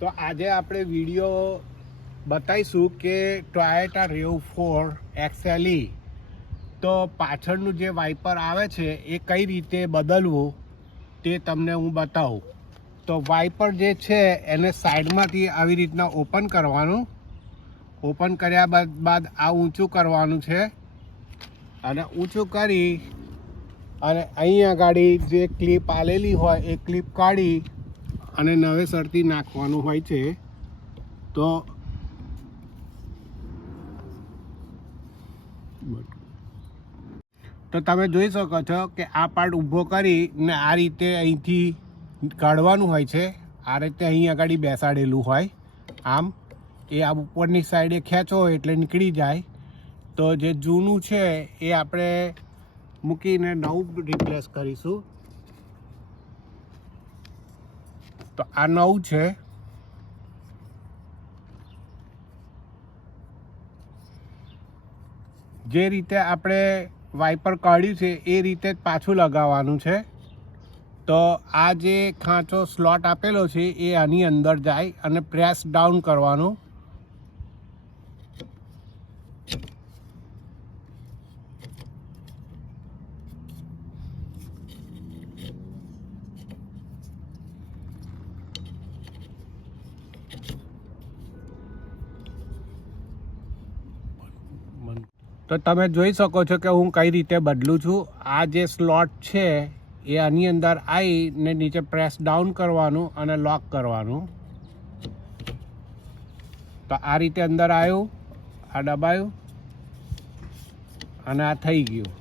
તો આજે આપણે વીડિયો બતાવીશું કે ટોયોટા રેવ ફોર એક્સએલઈ તો પાછળનું જે વાઇપર આવે છે, એ કઈ રીતે બદલવું તે તમને હું બતાવું. તો વાઇપર જે છે, એને સાઈડમાંથી આવી રીતના ઓપન કરવાનું. ઓપન કર્યા બાદ બાદ આ ઊંચું કરવાનું છે. અને ઊંચું કરી અને અહીં આગળ જે ક્લિપ આલેલી હોય, એ ક્લિપ કાઢી અને નવેસરથી નાખવાનું હોય છે, તો તો તમે જોઈ શકો છો કે આ પાર્ટ ઊભો કરી ને આ રીતે અહીંથી કાઢવાનું હોય છે. આ રીતે અહીં આગળ બેસાડેલું હોય. આમ, એ આ ઉપરની સાઈડે ખેંચો એટલે નીકળી જાય. તો જે જૂનું છે, એ આપણે મૂકીને નવું રિપ્લેસ કરીશું. તો આ નવું છે. જે રીતે આપણે વાઇપર કાઢ્યું છે, એ રીતે જ પાછું લગાવવાનું છે. તો આ જે ખાંચો સ્લોટ આપેલો છે, એ આની અંદર જાય અને પ્રેસ ડાઉન કરવાનું. તો તમે જોઈ શકો છો કે હું કઈ રીતે બદલું છું. આ જે સ્લોટ છે, એ આની અંદર આવીને નીચે પ્રેસ ડાઉન કરવાનું અને લોક કરવાનું. તો આ રીતે અંદર આવ્યું, આ દબાયું અને આ થઈ ગયું.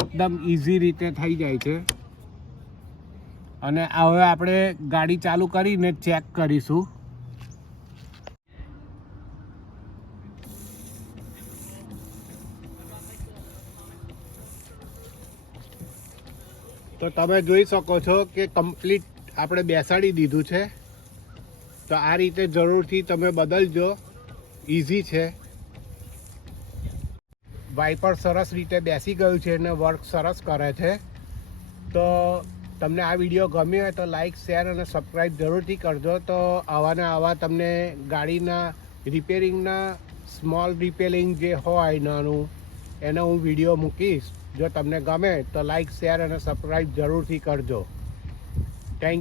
એકદમ ઇઝી રીતે થઈ જાય છે. અને હવે આપણે ગાડી ચાલુ કરીને ચેક કરીશું. તો તમે જોઈ શકો છો કે કમ્પ્લીટ આપણે બેસાડી દીધું છે. તો આ રીતે જરૂરથી તમે બદલજો. ઇઝી છે. વાઇપર સરસ રીતે બેસી ગયું છે અને વર્ક સરસ કરે છે. તો તમને આ વીડિયો ગમ્યો હોય તો લાઇક શેર અને સબસ્ક્રાઈબ જરૂરથી કરજો. તો આવાના આવા તમને ગાડીના રિપેરિંગના સ્મોલ રિપેરિંગ જે હોય નાનું એનો હું વીડિયો મૂકીશ. જો તમને ગમે તો લાઈક શેર અને સબસ્ક્રાઈબ જરૂરથી કરજો. થેન્ક